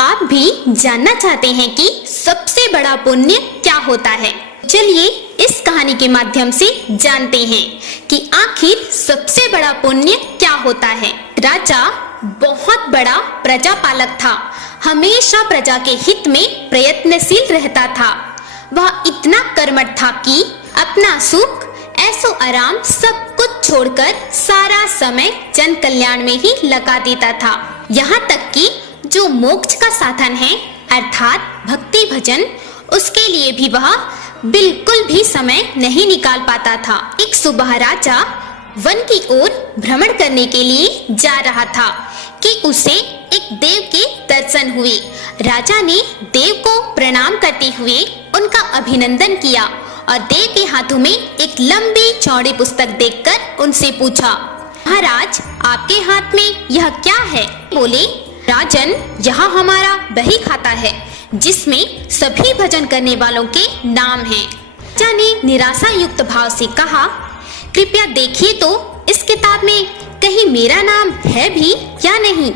आप भी जानना चाहते हैं कि सबसे बड़ा पुण्य क्या होता है? चलिए इस कहानी के माध्यम से जानते हैं कि आखिर सबसे बड़ा पुण्य क्या होता है। राजा बहुत बड़ा प्रजापालक था, हमेशा प्रजा के हित में प्रयत्नशील रहता था। वह इतना कर्मठ था कि अपना सुख, ऐसो आराम सब कुछ छोड़कर सारा समय जन कल्याण में ही लगा देता था। यहाँ तक कि जो मोक्ष का साधन है अर्थात भक्ति भजन, उसके लिए भी वह बिल्कुल भी समय नहीं निकाल पाता था। एक सुबह राजा वन की ओर भ्रमण करने के लिए जा रहा था कि उसे एक देव के दर्शन हुए। राजा ने देव को प्रणाम करते हुए उनका अभिनंदन किया और देव के हाथों में एक लंबी चौड़ी पुस्तक देखकर उनसे पूछा, महाराज आपके हाथ में यह क्या है? बोले, राजन यह हमारा बही खाता है जिसमें सभी भजन करने वालों के नाम हैं। राजा ने निराशा युक्त भाव से कहा, कृपया देखिए तो इस किताब में कहीं मेरा नाम है भी या नहीं।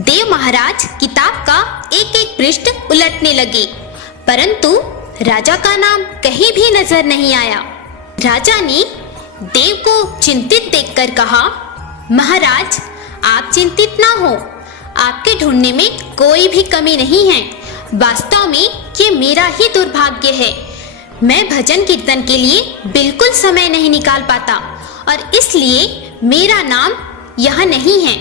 देव महाराज किताब का एक एक पृष्ठ उलटने लगे, परंतु राजा का नाम कहीं भी नजर नहीं आया। राजा ने देव को चिंतित देखकर कहा, महाराज आप चिंतित ना हो, आपके ढूंढने में कोई भी कमी नहीं है। वास्तव में ये मेरा ही दुर्भाग्य है, मैं भजन कीर्तन के लिए बिल्कुल समय नहीं निकाल पाता और इसलिए मेरा नाम यह नहीं है।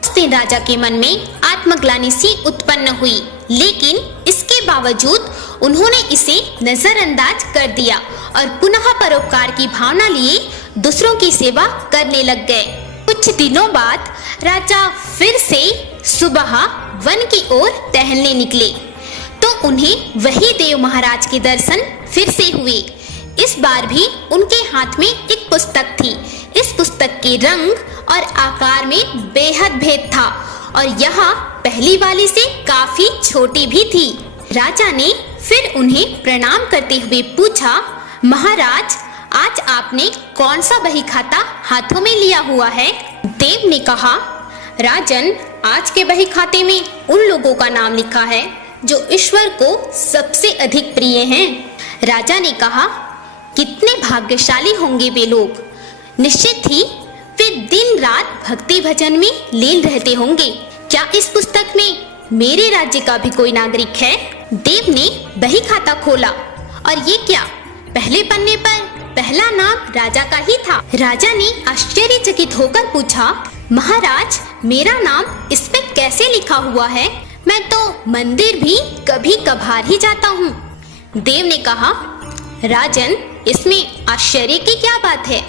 उस दिन राजा के मन में आत्मग्लानि सी उत्पन्न हुई, लेकिन इसके बावजूद उन्होंने इसे नजरअंदाज कर दिया और पुनः परोपकार की भावना लिए दूसरों की सेवा करने लग गए। कुछ दिनों बाद राजा फिर से सुबह वन की ओर टहलने निकले तो उन्हें वही देव महाराज के दर्शन फिर से हुए। इस बार भी उनके हाथ में एक पुस्तक थी। इस पुस्तक के रंग और आकार में बेहद भेद था और यह पहली वाली से काफी छोटी भी थी। राजा ने फिर उन्हें प्रणाम करते हुए पूछा, महाराज आज आपने कौन सा बही खाता हाथों में लिया हुआ है? देव ने कहा, राजन आज के बही खाते में उन लोगों का नाम लिखा है जो ईश्वर को सबसे अधिक प्रिय हैं। राजा ने कहा, कितने भाग्यशाली होंगे वे लोग, निश्चित ही वे दिन रात भक्ति भजन में लीन रहते होंगे। क्या इस पुस्तक में मेरे राज्य का भी कोई नागरिक है? देव ने बही खाता खोला और ये क्या, पहले पन्ने पर पहला नाम राजा का ही था। राजा ने आश्चर्यचकित होकर पूछा, महाराज मेरा नाम इस पे कैसे लिखा हुआ है? मैं तो मंदिर भी कभी कभार ही जाता हूँ। देव ने कहा, राजन इसमें आश्चर्य की क्या बात है?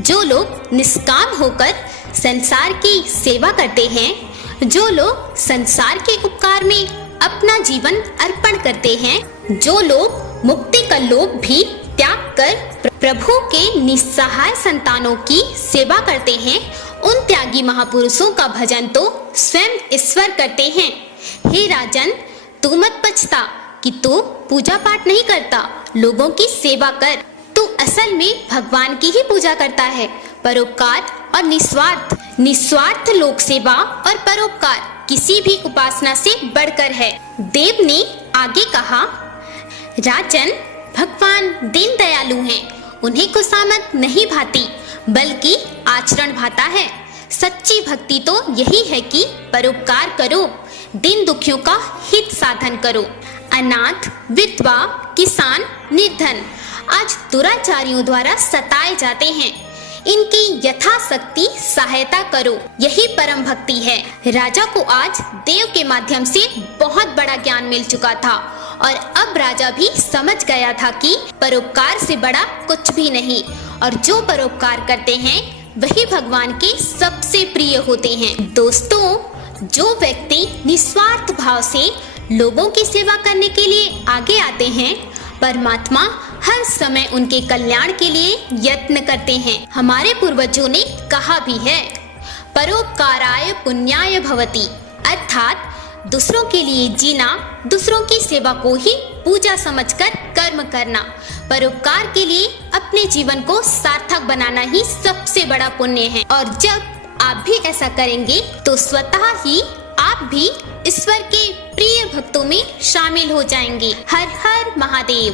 जो लोग निष्काम होकर संसार की सेवा करते हैं, जो लोग संसार के उपकार में अपना जीवन अर्पण करते हैं, जो लोग मुक्ति का लोभ भी त्याग कर प्रभु के निस्सहाय संतानों की सेवा करते हैं, उन त्यागी महापुरुषों का भजन तो स्वयं ईश्वर करते हैं। हे राजन, तू मत पछता कि तू पूजा पाठ नहीं करता, लोगों की सेवा कर। तू असल में भगवान की ही पूजा करता है। परोपकार और निस्वार्थ लोक सेवा और परोपकार किसी भी उपासना से बढ़कर है। देव ने आगे कहा, राजन भगवान दीन दयालु हैं, उन्हें खुशामद नहीं भाती बल्कि आचरण भाता है। सच्ची भक्ति तो यही है कि परोपकार करो, दीन दुखियों का हित साधन करो। अनाथ, विधवा, किसान, निर्धन आज दुराचारियों द्वारा सताए जाते हैं, इनकी यथाशक्ति सहायता करो, यही परम भक्ति है। राजा को आज देव के माध्यम से बहुत बड़ा ज्ञान मिल चुका था और अब राजा भी समझ गया था कि परोपकार से बड़ा कुछ भी नहीं और जो परोपकार करते हैं वही भगवान के सबसे प्रिय होते हैं। दोस्तों, जो व्यक्ति निस्वार्थ भाव से लोगों की सेवा करने के लिए आगे आते हैं, परमात्मा हर समय उनके कल्याण के लिए यत्न करते हैं। हमारे पूर्वजों ने कहा भी है, परोपकाराय पुण्याय भवति, अर्थात दूसरों के लिए जीना, दूसरों की सेवा को ही पूजा समझकर कर्म करना, परोपकार के लिए अपने जीवन को सार्थक बनाना ही सबसे बड़ा पुण्य है। और जब आप भी ऐसा करेंगे तो स्वतः ही आप भी ईश्वर के प्रिय भक्तों में शामिल हो जाएंगे। हर हर महादेव।